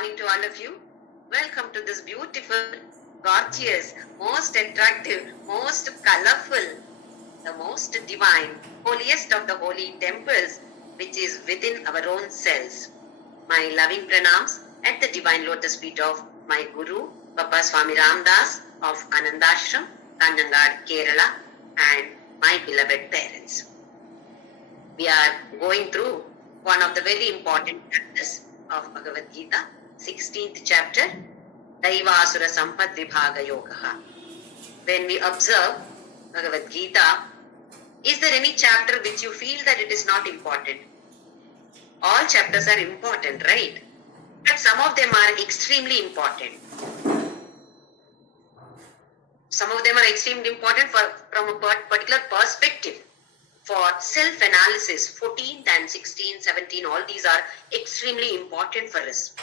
morning to all of you. Welcome to this beautiful, gorgeous, most attractive, most colorful, the most divine, holiest of the holy temples, which is within our own selves. My loving pranams at the divine lotus feet of my Guru, Papa Swami Ramdas of Anandashram, Kanjangad, Kerala, and my beloved parents. We are going through one of the very important chapters of Bhagavadgita, 16th chapter, Daivasura Sampad Vibhaga Yogaha. When we observe Bhagavadgita, is there any chapter which you feel that it is not important? All chapters are important, right? But some of them are extremely important. Some of them are extremely important from a particular perspective. For self-analysis, 14th and 16th, 17, all these are extremely important for us.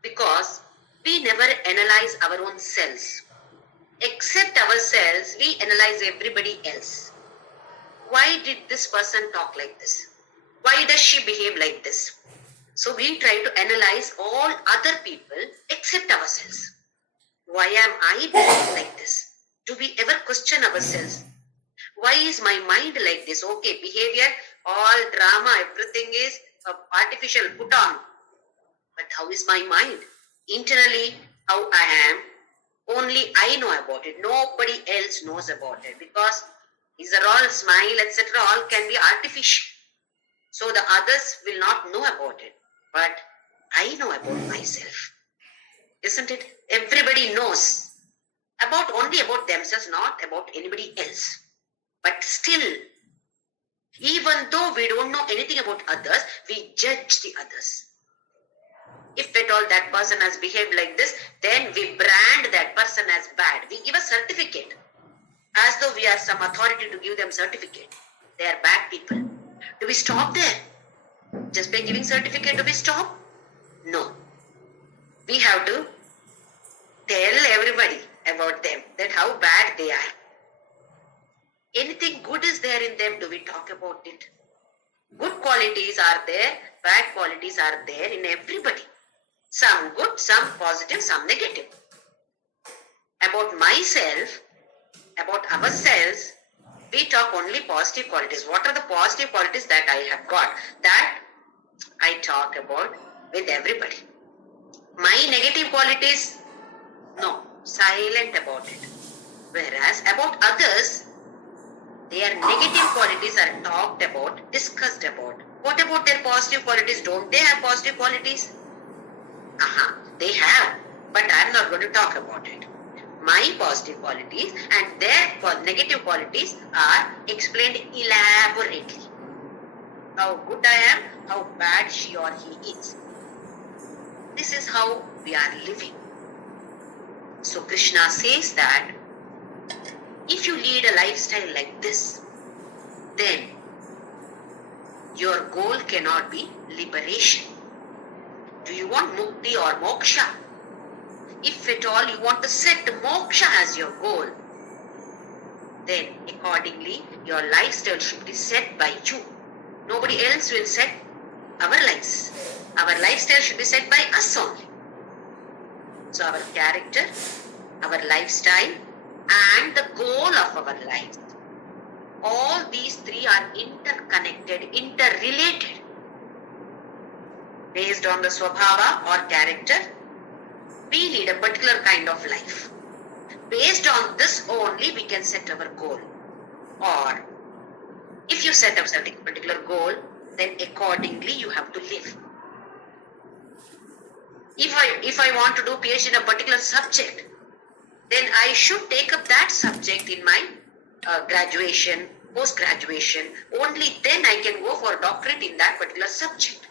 Because we never analyze our own selves. Except ourselves, we analyze everybody else. Why did this person talk like this? Why does she behave like this? So we try to analyze all other people except ourselves. Why am I behaving like this? Do we ever question ourselves? Why is my mind like this? Okay, behavior, all drama, everything is artificial, put on. But how is my mind? Internally, how I am, only I know about it. Nobody else knows about it. Because these are all smile, etc. all can be artificial. So the others will not know about it. But I know about myself. Isn't it? Everybody knows only about themselves, not about anybody else. But still, even though we don't know anything about others, we judge the others. If at all that person has behaved like this, then we brand that person as bad. We give a certificate as though we are some authority to give them certificate. They are bad people. Do we stop there? Just by giving certificate, do we stop? No. We have to tell everybody about them, that how bad they are. Anything good is there in them, do we talk about it? Good qualities are there, bad qualities are there in everybody. Some good, some positive, some negative. About myself, about ourselves, we talk only positive qualities. What are the positive qualities that I have got? That I talk about with everybody. My negative qualities, no, silent about it. Whereas about others, their negative qualities are talked about, discussed about. What about their positive qualities? Don't they have positive qualities? They have, but I am not going to talk about it. My positive qualities and their negative qualities are explained elaborately. How good I am, how bad she or he is. This is how we are living. So Krishna says that if you lead a lifestyle like this, then your goal cannot be liberation. Do you want mukti or moksha? If at all you want to set moksha as your goal, then accordingly your lifestyle should be set by you. Nobody else will set our lives. Our lifestyle should be set by us only. So our character, our lifestyle, and the goal of our life. All these three are interconnected, interrelated. Based on the swabhava or character, we lead a particular kind of life. Based on this only we can set our goal. Or if you set up a particular goal, then accordingly you have to live. If I want to do PhD in a particular subject, then I should take up that subject in my graduation, post-graduation. Only then I can go for a doctorate in that particular subject.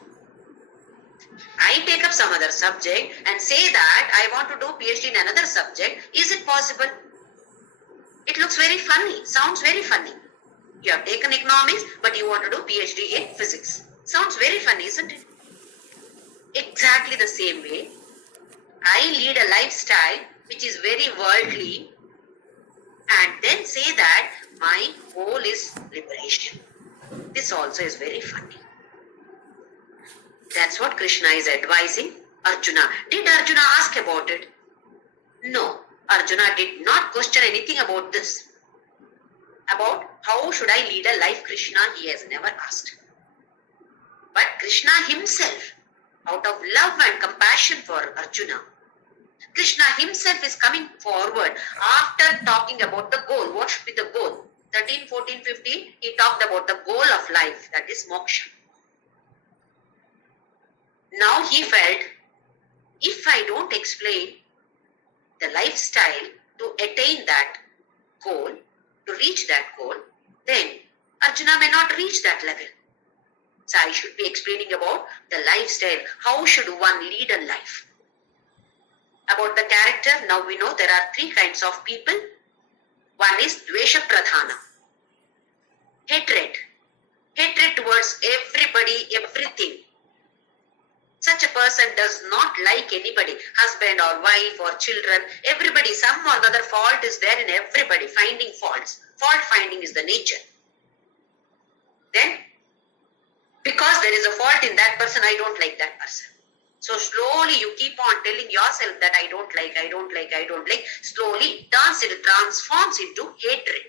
I take up some other subject and say that I want to do PhD in another subject. Is it possible? It looks very funny, sounds very funny. You have taken economics, but you want to do PhD in physics. Sounds very funny, isn't it? Exactly the same way, I lead a lifestyle which is very worldly and then say that my goal is liberation. This also is very funny. That's what Krishna is advising Arjuna. Did Arjuna ask about it? No. Arjuna did not question anything about this. About how should I lead a life, Krishna, he has never asked. But Krishna himself, out of love and compassion for Arjuna, Krishna himself is coming forward after talking about the goal. What should be the goal? 13, 14, 15, he talked about the goal of life, that is moksha. Now he felt, if I don't explain the lifestyle to attain that goal, to reach that goal, then Arjuna may not reach that level. So I should be explaining about the lifestyle. How should one lead a life? About the character, now we know there are three kinds of people. One is Dvesha Pradhana. Hatred. Hatred towards everybody, everything. Such a person does not like anybody, husband or wife or children, everybody, some or the other fault is there in everybody, finding faults. Fault finding is the nature. Then, because there is a fault in that person, I don't like that person. So slowly you keep on telling yourself that I don't like. Slowly it transforms into hatred.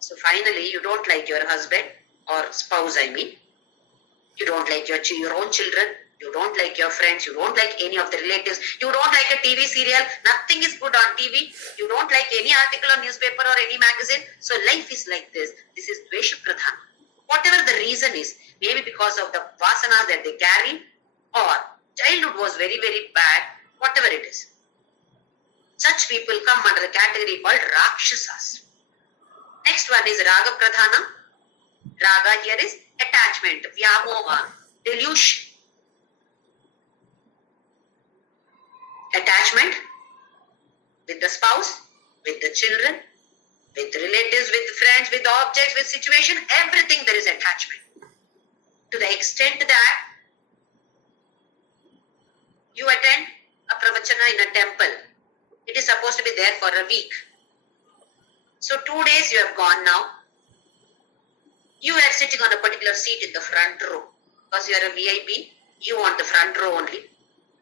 So finally you don't like your husband or spouse, You don't like your own children. You don't like your friends. You don't like any of the relatives. You don't like a TV serial. Nothing is good on TV. You don't like any article on newspaper or any magazine. So life is like this. This is Dvesha Pradhana. Whatever the reason is, maybe because of the vasanas that they carry, or childhood was very, very bad, whatever it is. Such people come under the category called Rakshasas. Next one is Raga Pradhana. Raga here is attachment, Vyamoha, delusion. Attachment with the spouse, with the children, with relatives, with friends, with objects, with situation, everything there is attachment. To the extent that you attend a pravachana in a temple, it is supposed to be there for a week. So 2 days you have gone now. You are sitting on a particular seat in the front row. Because you are a VIP, you want the front row only.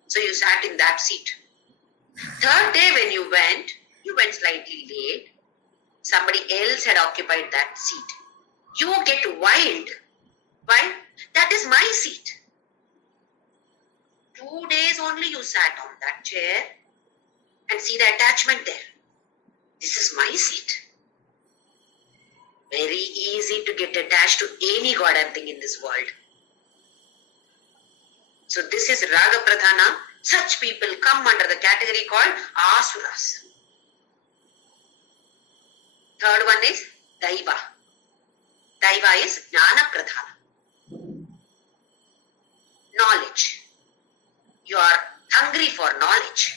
So you sat in that seat. Third day when you went slightly late. Somebody else had occupied that seat. You get wild. Why? That is my seat. 2 days only you sat on that chair and see the attachment there. This is my seat. Very easy to get attached to any goddamn thing in this world. So this is Raga Pradhana. Such people come under the category called Asuras. Third one is Daiva. Daiva is Jnana Pradhana. Knowledge. You are hungry for knowledge.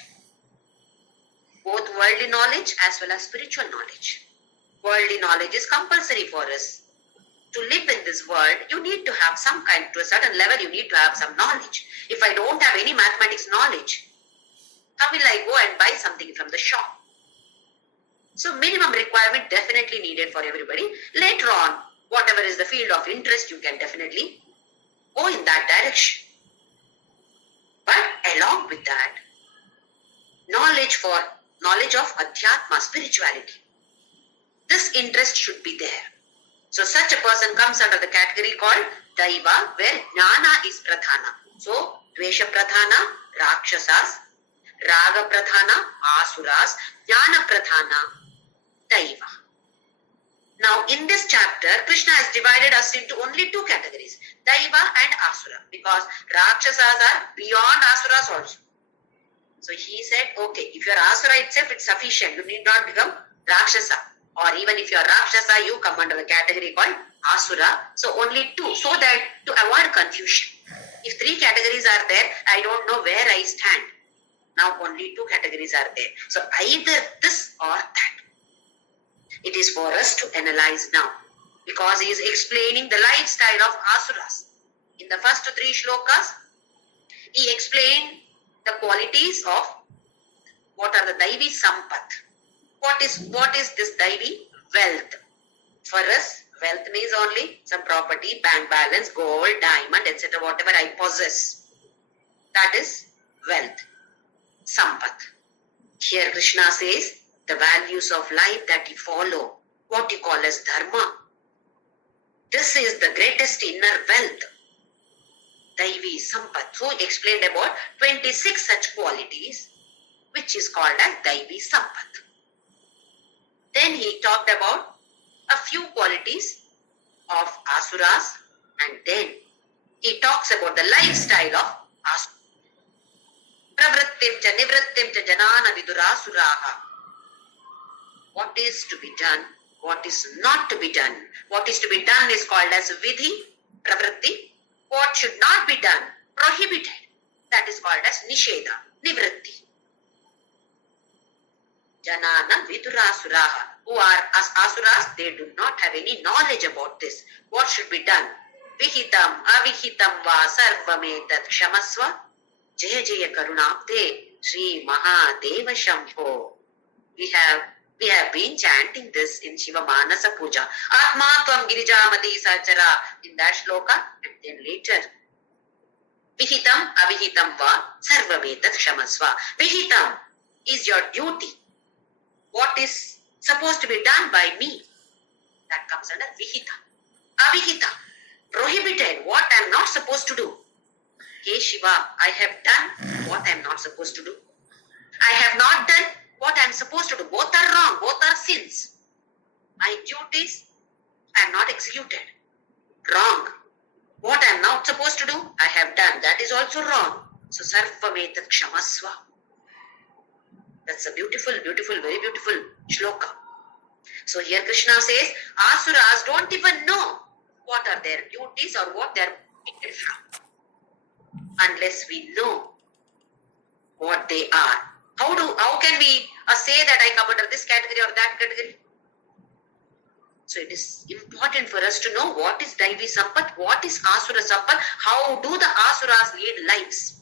Both worldly knowledge as well as spiritual knowledge. Worldly knowledge is compulsory for us. To live in this world, you need to have some kind, to a certain level, you need to have some knowledge. If I don't have any mathematics knowledge, how will I go and buy something from the shop? So minimum requirement definitely needed for everybody. Later on, whatever is the field of interest, you can definitely go in that direction. But along with that, knowledge of Adhyatma, spirituality. This interest should be there. So such a person comes under the category called Daiva, where Jnana is Pradhana. So Dvesha Pradhana, Rakshasas, Raga Pradhana, Asuras, Jnana Pradhana, Daiva. Now in this chapter, Krishna has divided us into only two categories, Daiva and Asura, because Rakshasas are beyond Asuras also. So he said, okay, if you are Asura itself, it's sufficient. You need not become Rakshasa. Or even if you are Rakshasa, you come under the category called Asura. So only two, so that to avoid confusion. If three categories are there, I don't know where I stand. Now only two categories are there. So either this or that. It is for us to analyze now. Because he is explaining the lifestyle of Asuras. In the first three shlokas, he explained the qualities of what are the Daivi Sampat. What is this Daivi? Wealth. For us, wealth means only some property, bank balance, gold, diamond, etc. Whatever I possess. That is wealth, sampat. Here Krishna says the values of life that you follow, what you call as dharma. This is the greatest inner wealth. Daivi sampat. So he explained about 26 such qualities, which is called as Daivi sampat. Then he talked about a few qualities of asuras, and then he talks about the lifestyle of asuras. Pravrittim cha nivrittim cha janana vidurasuraha. What is to be done, what is not to be done. What is to be done is called as vidhi, pravritti. What should not be done, prohibited. That is called as nisheda, nivritti. Janana vidurasuraha. Who are as asuras, they do not have any knowledge about this. What should be done? Vihitam, avihitam va sarvametat kshamasva. Jaya Jaya Karunapte Sri Mahadeva Shambho. We have been chanting this in Shiva Manasa Puja. Atma Tvam Girijamati Sachara in that shloka, and then later Vihitam Avihitam Va Sarvametat Kshamasva. Vihitam is your duty. What is supposed to be done by me? That comes under Vihita. Avihita, prohibited, what I am not supposed to do. Hey Shiva, I have done what I am not supposed to do. I have not done what I am supposed to do. Both are wrong, both are sins. My duties I have not executed. Wrong. What I am not supposed to do, I have done. That is also wrong. So sarvametat kshamasva. That's a beautiful, beautiful, very beautiful shloka. So here Krishna says, asuras don't even know what are their duties or what they are protected from. Unless we know what they are. How can we say that I come under this category or that category? So it is important for us to know what is Daivi Sampat, what is Asura Sampat, how do the Asuras lead lives.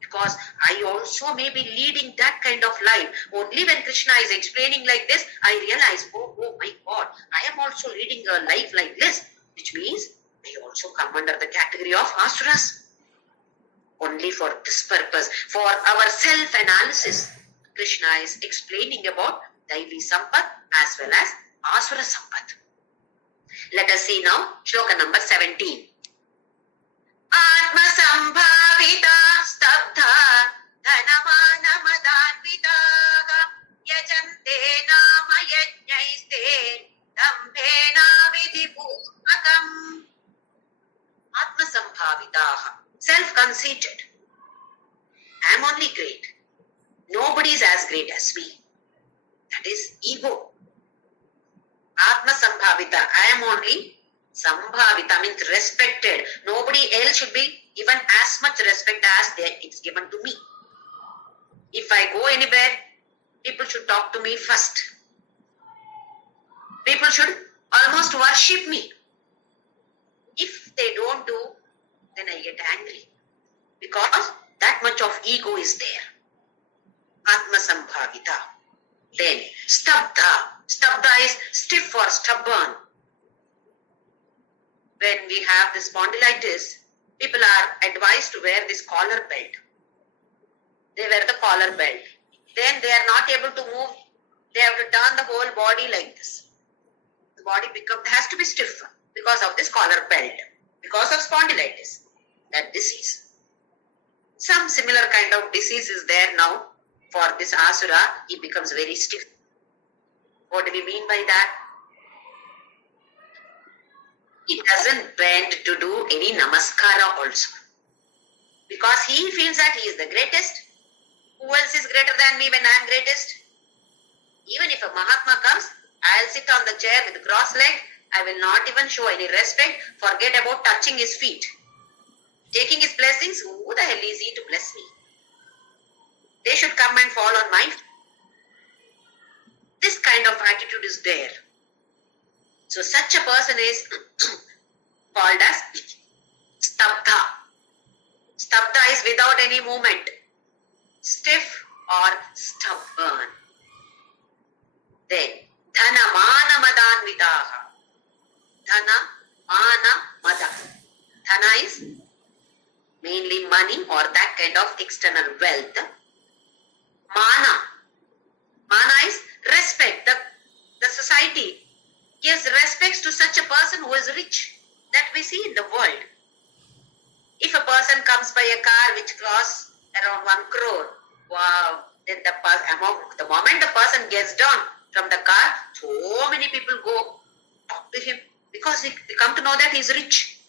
Because I also may be leading that kind of life. Only when Krishna is explaining like this, I realize, oh my God, I am also leading a life like this. Which means I also come under the category of Asuras. Only for this purpose, for our self-analysis, Krishna is explaining about Daivi Sampat as well as Asura Sampat. Let us see now shloka number 17. Atma Sambhavita Stabdha Dhanamana Madanvitaga Yajante Nama Yajnaiste Dambhena Vidhipurmakam. Atma Sambhavitaha, self-conceited. I am only great. Nobody is as great as me. That is ego. Atma Sambhavita. I am only Sambhavita, means respected. Nobody else should be given as much respect as it's given to me. If I go anywhere, people should talk to me first. People should almost worship me. If they don't do, then I get angry. Because that much of ego is there. Atma Sambhavita. Then Stabdha. Stabdha is stiff or stubborn. When we have this spondylitis, people are advised to wear this collar belt. They wear the collar belt. Then they are not able to move. They have to turn the whole body like this. The body has to be stiff because of this collar belt. Because of spondylitis, that disease. Some similar kind of disease is there now for this Asura. He becomes very stiff. What do we mean by that? He doesn't bend to do any namaskara also. Because he feels that he is the greatest. Who else is greater than me when I am greatest? Even if a Mahatma comes, I'll sit on the chair with cross leg. I will not even show any respect. Forget about touching his feet. Taking his blessings, who the hell is he to bless me? They should come and fall on my feet. This kind of attitude is there. So such a person is called as Stabdha. Stabdha is without any movement. Stiff or stubborn. Then Dhana Mana Madanvitaha. Dhana Mana Mada. Dhana is mainly money or that kind of external wealth. Mana. Mana is respect. The society gives respects to such a person who is rich. That we see in the world. If a person comes by a car which costs around 1 crore, wow, then the moment the person gets down from the car, so many people go talk to him because we come to know that he is rich.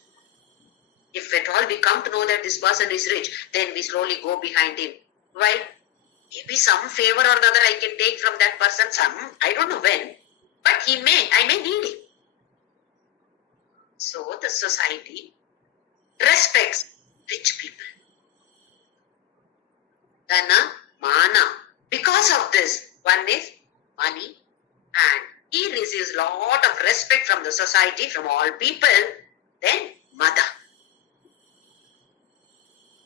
If at all we come to know that this person is rich, then we slowly go behind him. Why? Maybe some favor or the other I can take from that person, I don't know when, but I may need him. So the society respects rich people. Dana, mana. Because of this, one is money, and he receives lot of respect from the society, from all people. Then mother.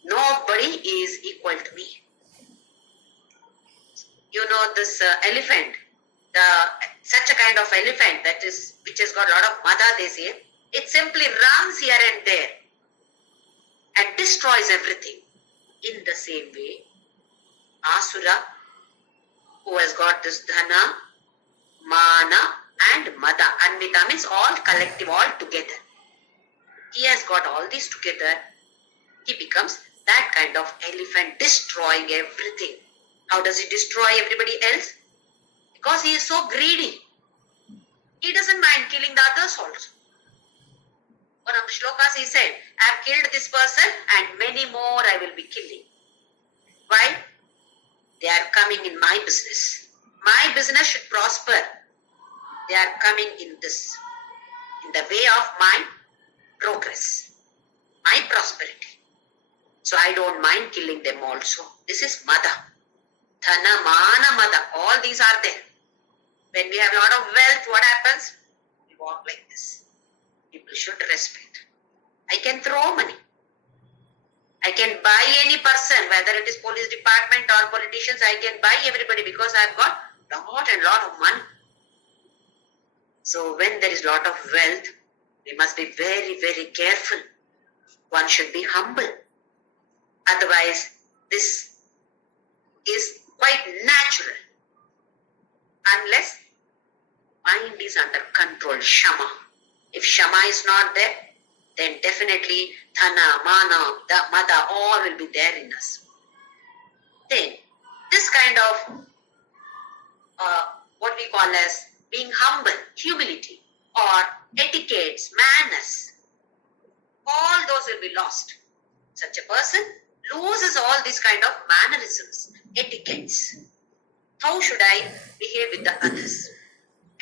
Nobody is equal to me. You know this elephant, such a kind of elephant which has got a lot of mother, they say, it simply runs here and there and destroys everything. In the same way, Asura, who has got this dhana, mana and mada. Anvita means all collective, all together. He has got all these together. He becomes that kind of elephant, destroying everything. How does he destroy everybody else? Because he is so greedy. He doesn't mind killing the others also. One of the shlokas he said, I have killed this person and many more I will be killing. Why? They are coming in my business. My business should prosper. They are coming in the way of my progress, my prosperity. So I don't mind killing them also. This is mada. Dhana, mana, mada. All these are there. When we have a lot of wealth, what happens? We walk like this. People should respect. I can throw money. I can buy any person, whether it is police department or politicians, I can buy everybody because I've got lot of money. So when there is lot of wealth, we must be very, very careful. One should be humble. Otherwise, this is quite natural. Unless mind is under control, shama. If shama is not there, then definitely dhana, mana, mada, all will be there in us. Then, this kind of what we call as being humble, humility, or etiquettes, manners, all those will be lost. Such a person loses all these kind of mannerisms, etiquettes. How should I behave with the others?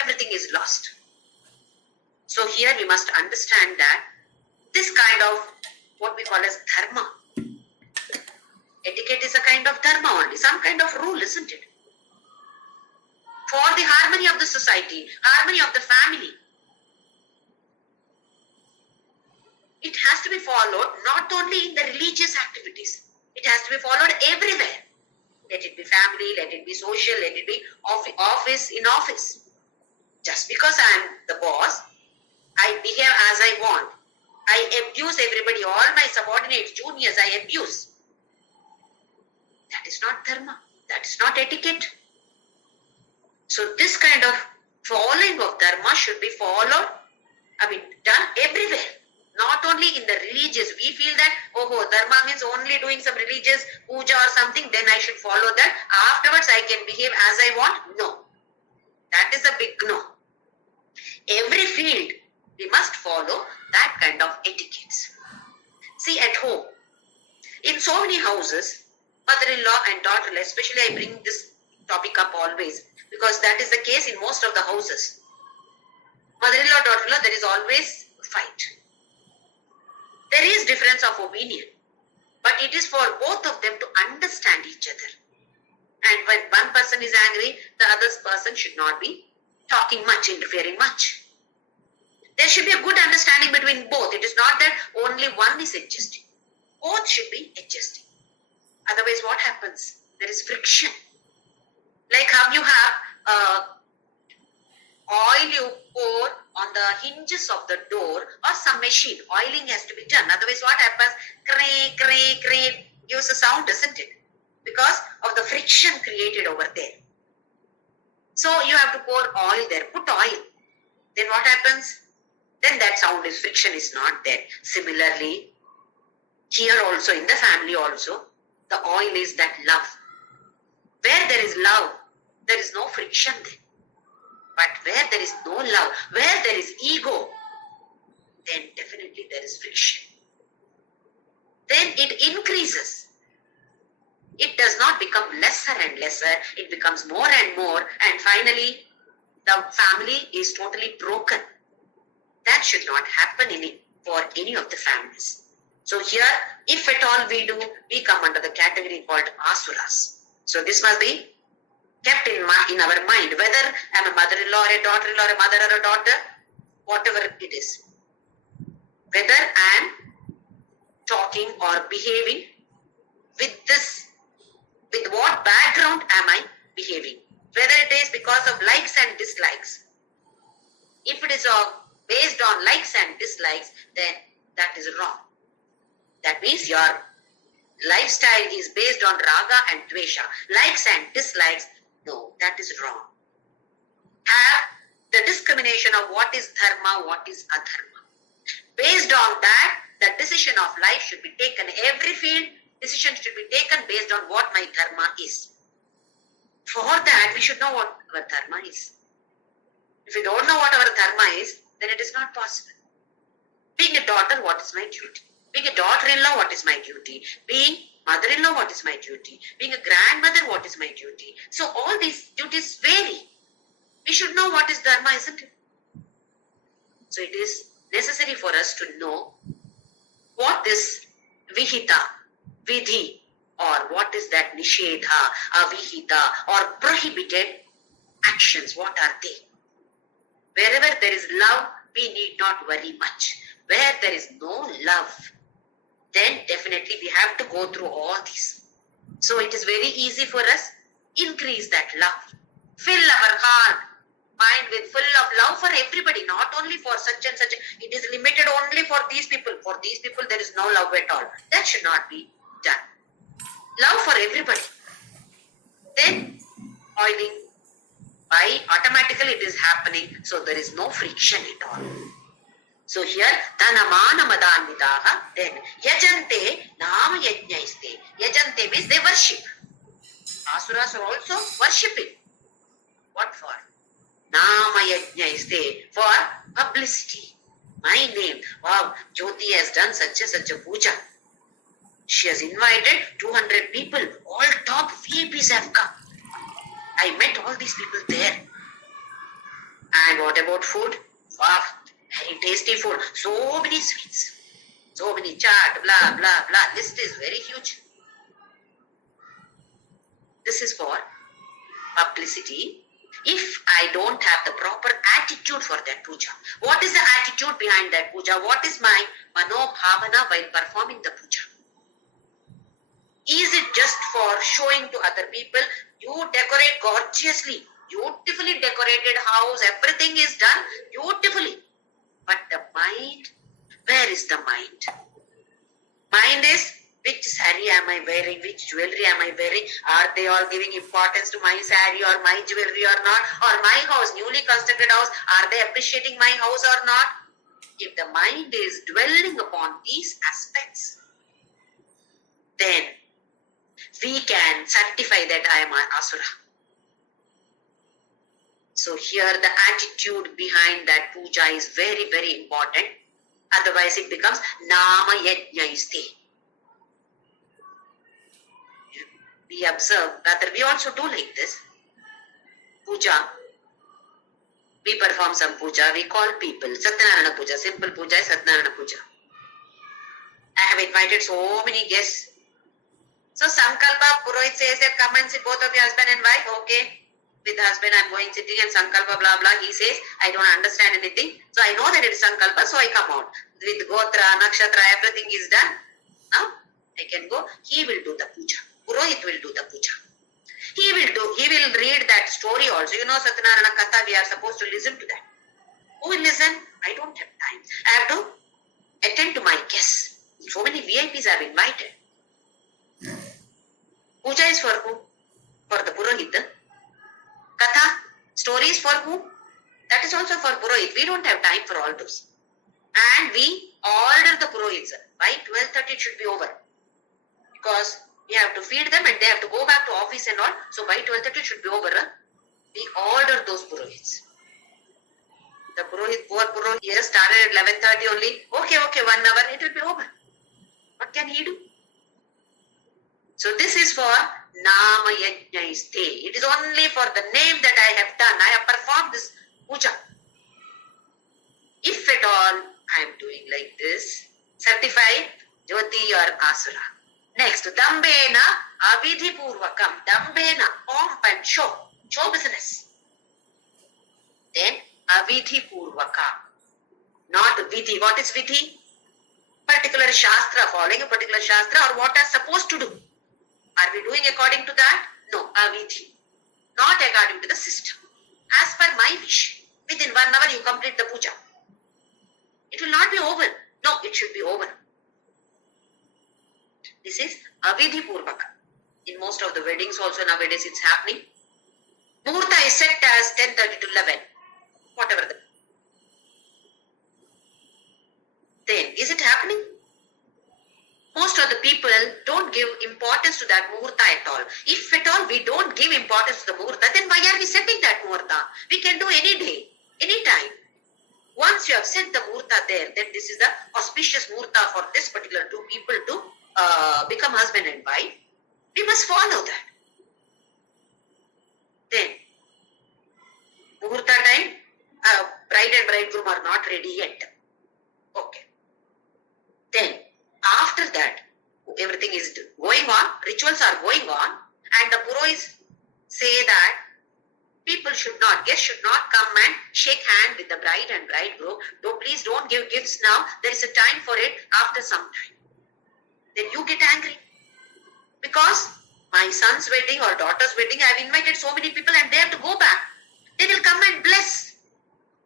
Everything is lost. So here we must understand that this kind of what we call as dharma. Etiquette is a kind of dharma only, some kind of rule, isn't it? For the harmony of the society, harmony of the family. It has to be followed not only in the religious activities. It has to be followed everywhere. Let it be family, let it be social, let it be office in office. Just because I am the boss, I behave as I want. I abuse everybody, all my subordinates, juniors, I abuse. That is not dharma. That is not etiquette. So this kind of following of dharma should be followed, done everywhere. Not only in the religious. We feel that, dharma means only doing some religious puja or something, then I should follow that. Afterwards I can behave as I want. No. That is a big no. Every field, we must follow that kind of etiquettes. See, at home, in so many houses, mother-in-law and daughter-in-law, especially I bring this topic up always, because that is the case in most of the houses. Mother-in-law, daughter-in-law, there is always a fight. There is difference of opinion, but it is for both of them to understand each other. And when one person is angry, the other person should not be talking much, interfering much. There should be a good understanding between both. It is not that only one is adjusting. Both should be adjusting. Otherwise, what happens? There is friction. Like how you have oil you pour on the hinges of the door or some machine. Oiling has to be done. Otherwise what happens? Creak, creak, creak gives a sound, isn't it? Because of the friction created over there. So you have to pour oil there. Put oil. Then what happens? Then that sound is, friction is not there. Similarly, here also, in the family also, the oil is that love. Where there is love, there is no friction there. But where there is no love, where there is ego, then definitely there is friction. Then it increases. It does not become lesser and lesser. It becomes more and more. And finally, the family is totally broken. That should not happen for any of the families. So here, if at all we do, we come under the category called asuras. So this must be kept in our mind, whether I'm a mother-in-law or a daughter-in-law or a mother or a daughter, whatever it is. Whether I'm talking or behaving with what background am I behaving? Whether it is because of likes and dislikes. If it is based on likes and dislikes, then that is wrong. That means your lifestyle is based on raga and dvesha. Likes and dislikes, no, that is wrong. Have the discrimination of what is dharma, what is adharma. Based on that, the decision of life should be taken. Every field, decision should be taken based on what my dharma is. For that, we should know what our dharma is. If we don't know what our dharma is, then it is not possible. Being a daughter, what is my duty? Being a daughter-in-law, what is my duty? Being mother-in-law, what is my duty? Being a grandmother, what is my duty? So all these duties vary. We should know what is dharma, isn't it? So it is necessary for us to know what this vihita, vidhi, or what is that nishedha, avihita, or prohibited actions, what are they? Wherever there is love, we need not worry much. Where there is no love, then definitely we have to go through all these. So it is very easy for us, increase that love. Fill our heart, mind with full of love for everybody, not only for such and such. It is limited only for these people. For these people there is no love at all. That should not be done. Love for everybody. Then oiling, by automatically it is happening, so there is no friction at all. So here, dhanamana madanvitaha, then yajante nama yajnaiste. Yajante means they worship. Asuras are also worshipping. What for? Nama yajnaiste, for publicity. My name, wow, Jyoti has done such a puja. She has invited 200 people, all top VIPs have come. I met all these people there. And what about food? Wow, very tasty food. So many sweets. So many chaat, blah, blah, blah. List is very huge. This is for publicity. If I don't have the proper attitude for that puja. What is the attitude behind that puja? What is my manobhavana while performing the puja? Is it just for showing to other people? You decorate gorgeously, beautifully decorated house, everything is done beautifully. But the mind, where is the mind? Mind is, which saree am I wearing, which jewelry am I wearing? Are they all giving importance to my saree or my jewelry or not? Or my house, newly constructed house, are they appreciating my house or not? If the mind is dwelling upon these aspects, then we can certify that I am an asura. So here the attitude behind that puja is very, very important. Otherwise it becomes nama yajnaiste. We observe, rather we also do like this. Puja. We perform some puja, we call people. Satyanarayana puja, simple puja is Satyanarayana puja. I have invited so many guests. So Sankalpa, Purohit says that come and sit, both of you, husband and wife, okay. With husband I'm going sitting and Sankalpa blah blah. He says, I don't understand anything. So I know that it is Sankalpa, so I come out. With Gotra, Nakshatra, everything is done. Now I can go. He will do the puja. Purohit will do the puja. He will will read that story also. You know, Satyanarayana Katha, we are supposed to listen to that. Who will listen? I don't have time. I have to attend to my guests. So many VIPs I have invited. Puja is for who? For the Purohit. Katha, stories for who? That is also for Purohit. We don't have time for all those. And we order the Purohits. By 12:30 it should be over. Because we have to feed them and they have to go back to office and all. So by 12:30 it should be over. We order those Purohits. The Purohit, poor Purohit, he has started at 11:30 only. Okay, 1 hour, it will be over. What can he do? So this is for Nama Yajnaiste. It is only for the name that I have done. I have performed this puja. If at all I am doing like this, certified Jyoti or Asura. Next, Dambena Avidhi Purvakam. Dambena, pomp and show. Show business. Then Avidhi Purvakam. Not Vidhi. What is Vidhi? Particular Shastra, following a particular Shastra or what are supposed to do. Are we doing according to that? No, Avidhi. Not according to the system. As per my wish. Within 1 hour you complete the puja. It will not be over. No, it should be over. This is Avidhi Purvaka. In most of the weddings also nowadays it's happening. Muhurta is set as 10:30 to 11. Whatever the. Then, is it happening? Most of the people don't give importance to that muhurta at all. If at all we don't give importance to the muhurta, then why are we setting that muhurta? We can do any day, any time. Once you have set the muhurta there, then this is the auspicious muhurta for this particular two people to become husband and wife. We must follow that. Then, muhurta time, bride and bridegroom are not ready yet. Okay. Then, after that, everything is going on, rituals are going on, and the Purohits say that people should not, guests should not come and shake hand with the bride and bridegroom. Please don't give gifts now. There is a time for it after some time. Then you get angry. Because my son's wedding or daughter's wedding, I have invited so many people and they have to go back. They will come and bless.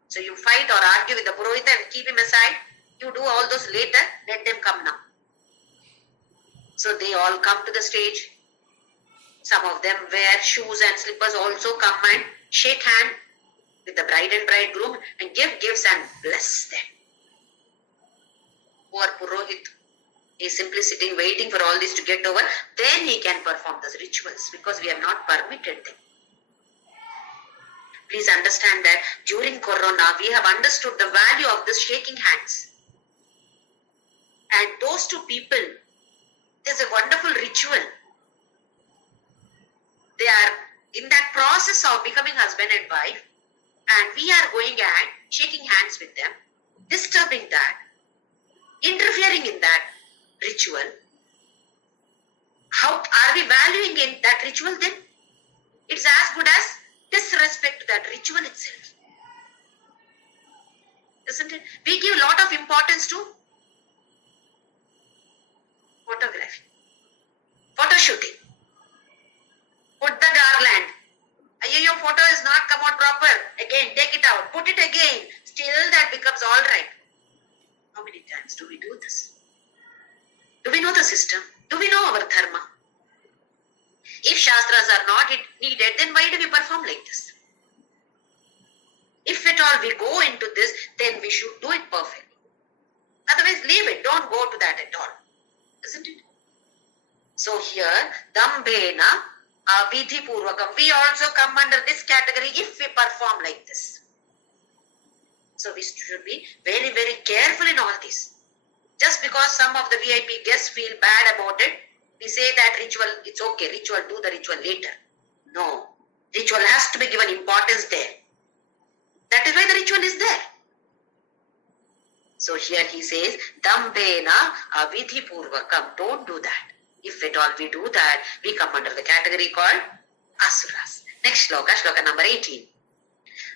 So you fight or argue with the Purohit and keep him aside. You do all those later, let them come now. So they all come to the stage. Some of them wear shoes and slippers, also come and shake hand with the bride and bridegroom and give gifts and bless them. Poor Purohit is simply sitting waiting for all this to get over. Then he can perform those rituals because we have not permitted them. Please understand that during Corona, we have understood the value of this shaking hands. And those two people, there's a wonderful ritual. They are in that process of becoming husband and wife, and we are going and shaking hands with them, disturbing that, interfering in that ritual. How are we valuing in that ritual then? It's as good as disrespect to that ritual itself. Isn't it? We give a lot of importance to photography, photo shooting. Put the garland. Your photo is not come out proper. Again, take it out. Put it again. Still that becomes all right. How many times do we do this? Do we know the system? Do we know our dharma? If shastras are not needed, then why do we perform like this? If at all we go into this, then we should do it perfectly. Otherwise, leave it. Don't go to that at all. Isn't it? So here, Dambena Avidhi Purvakam. We also come under this category if we perform like this. So we should be very, very careful in all this. Just because some of the VIP guests feel bad about it, we say that ritual, it's okay, ritual, do the ritual later. No. Ritual has to be given importance there. That is why the ritual is there. So here he says, Dambena Avidhi Purvakam. Don't do that. If at all we do that, we come under the category called Asuras. Next shloka, shloka number 18.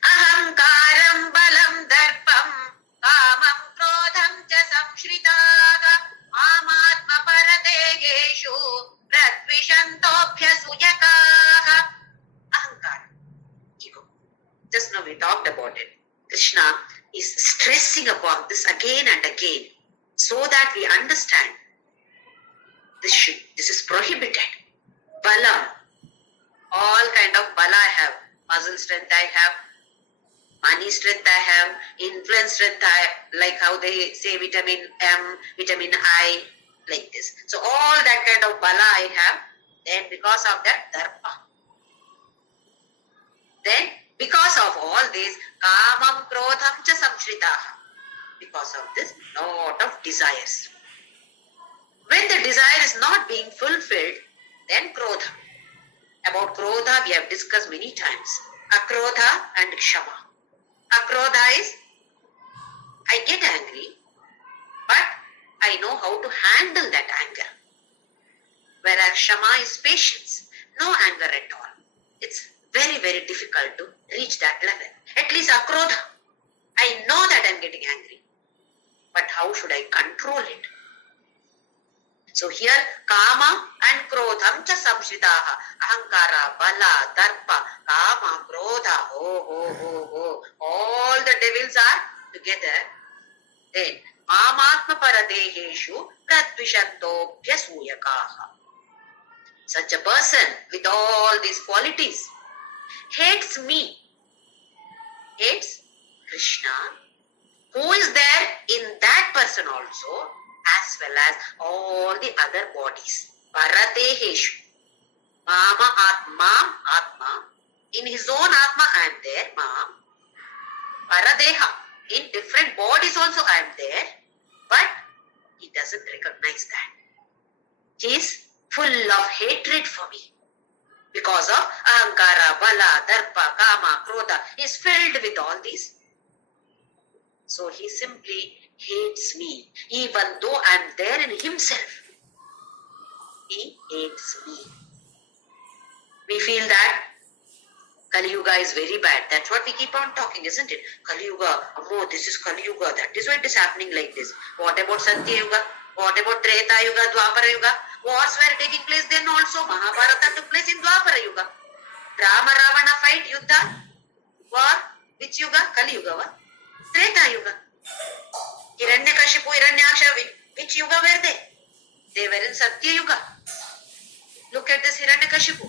Ahankaram balam darpam kamam krodham cha samshritaga amatma parategeshu pradvishantobhya suyakaha. Ahankara. we talked about it. Krishna is stressing upon this again and again so that we understand this is prohibited. Bala, all kind of bala I have. Muscle strength I have, money strength I have, influence strength I have, like how they say vitamin M, vitamin I, like this. So all that kind of bala I have, then because of that, darpa. Then because of all this, kamam krodham cha samshritaha. Because of this, lot of desires. When the desire is not being fulfilled, then krodha. About krodha we have discussed many times. Akrodha and kshama. Akrodha is, I get angry, but I know how to handle that anger. Whereas kshama is patience, no anger at all. It's very, very difficult to reach that level. At least akrodha, I know that I'm getting angry, but how should I control it? So here, kama and krodham cha samshritaha. Ahankara, bala, darpa, kama, krodha, all the devils are together. Then, mamatma paradeheshu pradvishantobhya suyakaha. Such a person with all these qualities hates me, hates Krishna, who is there in that person also, as well as all the other bodies. Paradeheshu. Mama Atma, Atma. In his own Atma I am there, Mam. Paradeha. In different bodies also I am there, but he doesn't recognize that. He is full of hatred for me. Because of Ahankara, Bala, Darpa, Kama, Krodha. He is filled with all these. So he simply hates me, even though I am there in himself. He hates me. We feel that Kali Yuga is very bad. That's what we keep on talking, isn't it? Kali Yuga, oh, this is Kali Yuga. That is why it is happening like this. What about Satya Yuga? What about Treta Yuga, Dwapara Yuga? Wars were taking place then also. Mahabharata took place in Dwapara Yuga. Rama Ravana fight, Yuddha, war. Which Yuga? Kali Yuga, what? Treta Yuga. Hiranyakashipu, Hiranyaksha, which Yuga were they? They were in Satya Yuga. Look at this Hiranyakashipu.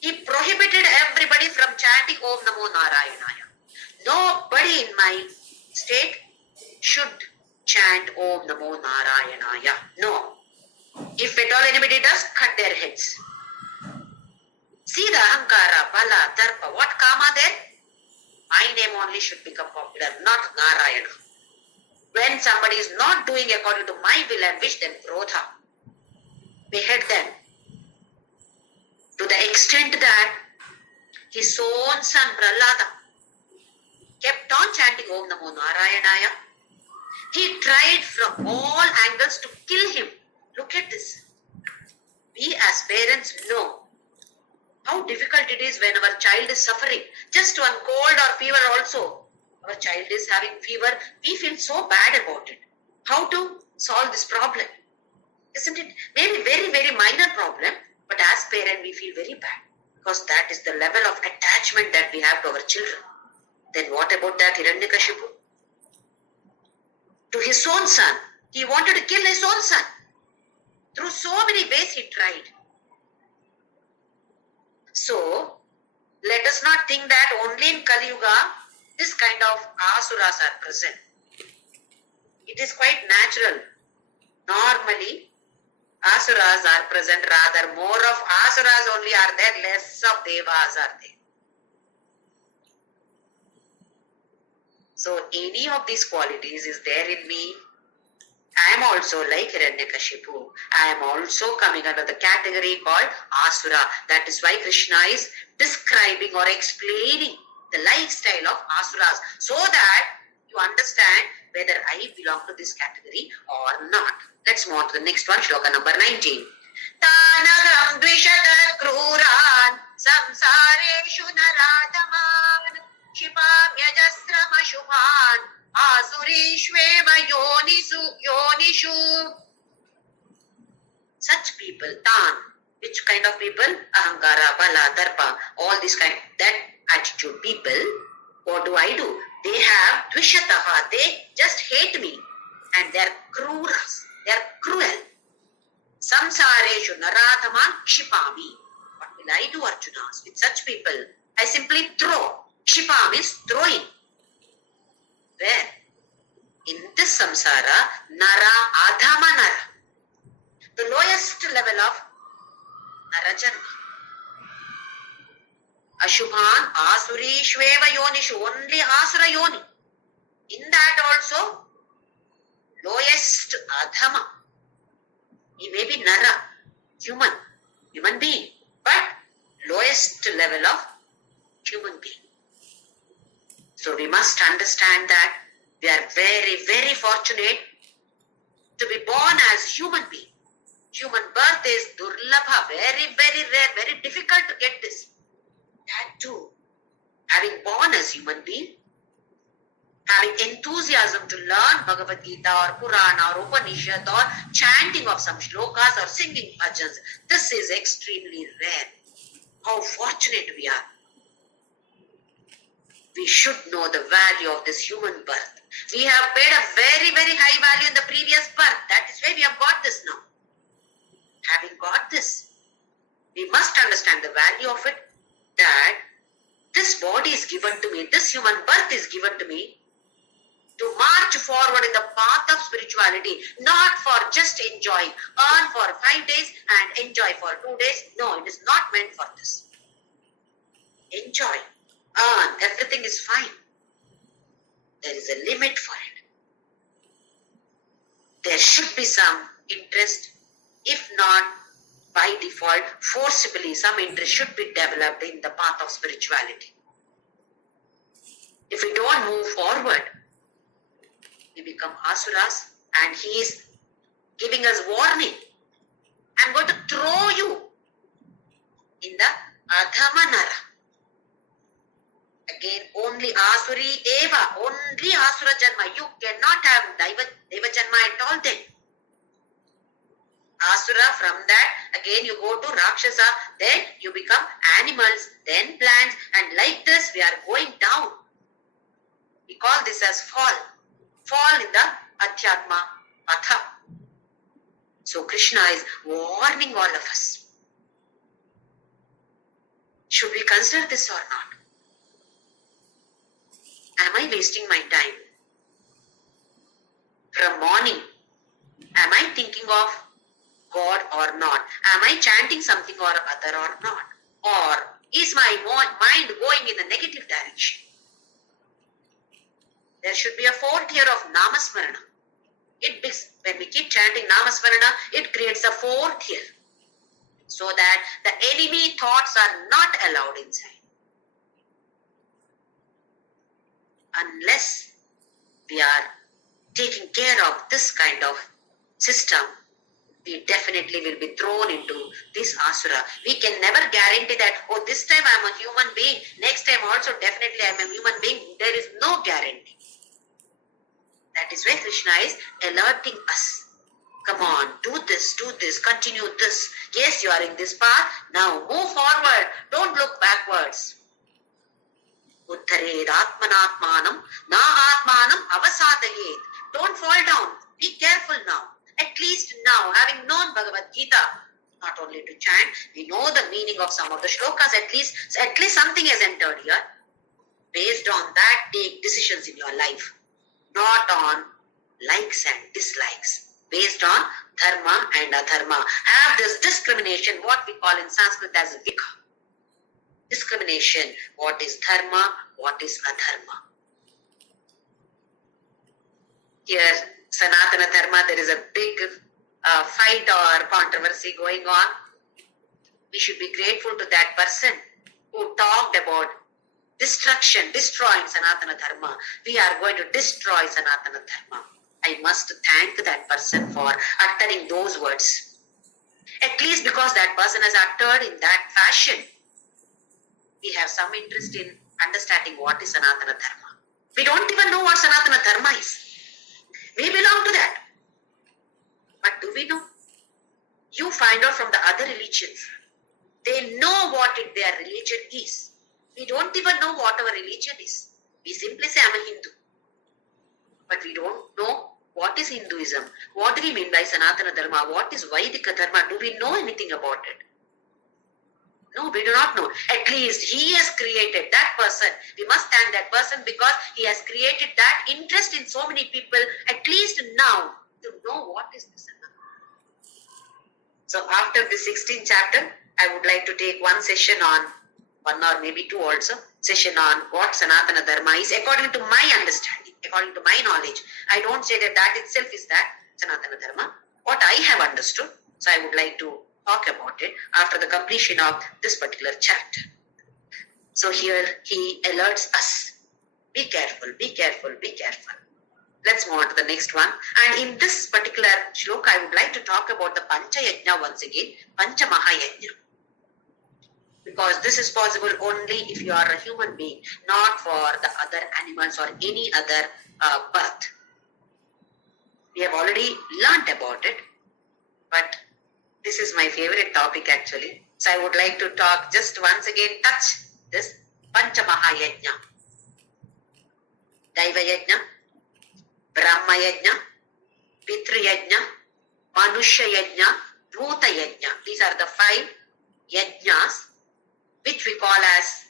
He prohibited everybody from chanting Om Namo Narayanaya. Nobody in my state should chant Om Namo Narayanaya. No. If at all anybody does, cut their heads. See the Ahankara, Bala, Darpa, what Kama there? My name only should become popular, not Narayana. When somebody is not doing according to my will and wish, then Krodha. Behead them. To the extent that his own son Prahlada kept on chanting Om Namo Narayanaya. He tried from all angles to kill him. Look at this. We as parents know how difficult it is when our child is suffering. Just one cold or fever also. Our child is having fever. We feel so bad about it. How to solve this problem? Isn't it? Maybe very, very minor problem. But as parents, we feel very bad. Because that is the level of attachment that we have to our children. Then what about that Hiranyakashipu? To his own son. He wanted to kill his own son. Through so many ways he tried. So, let us not think that only in Kali Yuga, this kind of asuras are present. It is quite natural. Normally, asuras are present, rather more of asuras only are there, less of devas are there. So, any of these qualities is there in me. I am also like Hiranyakashipu. I am also coming under the category called Asura. That is why Krishna is describing or explaining the lifestyle of Asuras so that you understand whether I belong to this category or not. Let's move on to the next one, Shloka number 19. Tanaham dvishata kruran samsareshu naradaman shipamyajasrama shubhan asurishveva yonishu. Such people, Tan, which kind of people? Ahankara, Bala, Darpa, all these kind. That attitude people, what do? They have dvishataha, they just hate me and they are kruras, they are cruel. Samsareshu naradhaman kshipami. What will I do, Arjuna? With such people, I simply throw. Kshipam is throwing. Where? In this samsara, nara adhama nara. The lowest level of narajanma. Ashubhan asurishveva yonishu. Only asura yoni. In that also, lowest adhama. He may be nara, human being, but lowest level of human being. So we must understand that we are very, very fortunate to be born as human being. Human birth is durlabha, very, very rare, very difficult to get this. That too, having born as human being, having enthusiasm to learn Bhagavadgita or Purana or Upanishad or chanting of some shlokas or singing bhajans, this is extremely rare. How fortunate we are. We should know the value of this human birth. We have paid a very, very high value in the previous birth. That is why we have got this now. Having got this, we must understand the value of it, that this body is given to me, this human birth is given to me to march forward in the path of spirituality, not for just enjoying, earn for 5 days and enjoy for 2 days. No, it is not meant for this. Enjoy, earn, everything is fine. There is a limit for it. There should be some interest, if not by default, forcibly some interest should be developed in the path of spirituality. If we don't move forward, we become asuras, and he is giving us warning. I'm going to throw you in the adhamanara. Again, only asuri eva, only asura janma. You cannot have deva janma at all then. Asura, from that, again you go to Rakshasa, then you become animals, then plants, and like this we are going down. We call this as fall. Fall in the Adhyatma Patha. So Krishna is warning all of us. Should we consider this or not? Am I wasting my time? From morning, am I thinking of God or not? Am I chanting something or other or not? Or is my mind going in the negative direction? There should be a fourth year of Namasmarana. When we keep chanting Namasmarana, it creates a fourth year, so that the enemy thoughts are not allowed inside. Unless we are taking care of this kind of system, we definitely will be thrown into this asura. We can never guarantee that, oh, this time I am a human being, next time also definitely I am a human being. There is no guarantee. That is why Krishna is alerting us. Come on, do this, continue this. Yes, you are in this path. Now move forward. Don't look backwards. Uttared atmanatmanam na atmanam avasadayet. Don't fall down. Be careful now. At least now, having known Bhagavad Gita, not only to chant, we know the meaning of some of the shlokas. At least something has entered here. Based on that, take decisions in your life. Not on likes and dislikes. Based on dharma and adharma. Have this discrimination, what we call in Sanskrit as vikha. Discrimination, what is dharma, what is adharma. Here, Sanatana Dharma, there is a big fight or controversy going on. We should be grateful to that person who talked about destruction, destroying Sanatana Dharma. We are going to destroy Sanatana Dharma. I must thank that person for uttering those words. At least because that person has uttered in that fashion, we have some interest in understanding what is Sanatana Dharma. We don't even know what Sanatana Dharma is. We belong to that. But do we know? You find out from the other religions. They know what their religion is. We don't even know what our religion is. We simply say, I'm a Hindu. But we don't know what is Hinduism. What do we mean by Sanatana Dharma? What is Vaidika Dharma? Do we know anything about it? No, we do not know. At least he has created that person. We must thank that person because he has created that interest in so many people, at least now, to know what is this. So after the 16th chapter, I would like to take one session on, one or maybe two also, session on what Sanatana Dharma is according to my understanding, according to my knowledge. I don't say that that itself is that Sanatana Dharma. What I have understood, so I would like to talk about it after the completion of this particular chapter. So here he alerts us. Be careful, be careful, be careful. Let's move on to the next one. And in this particular shloka, I would like to talk about the Pancha Yajna once again, Pancha Mahayajna. Because this is possible only if you are a human being, not for the other animals or any other birth. We have already learnt about it, but this is my favorite topic actually. So I would like to talk just once again, touch this Pancha Mahayajna. Daiva Yajna, Brahma Yajna, Pitru Yajna, Manushya Yajna, Bhuta Yajna. These are the 5 yajnas which we call as,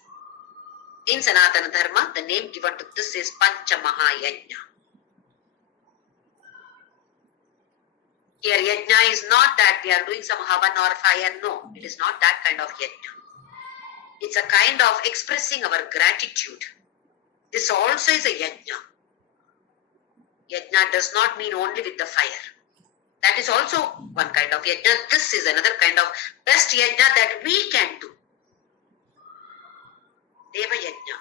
in Sanatana Dharma, the name given to this is Pancha Mahayajna. Here yajna is not that we are doing some havan or fire. No, it is not that kind of yajna. It's a kind of expressing our gratitude. This also is a yajna. Yajna does not mean only with the fire. That is also one kind of yajna. This is another kind of best yajna that we can do. Deva yajna.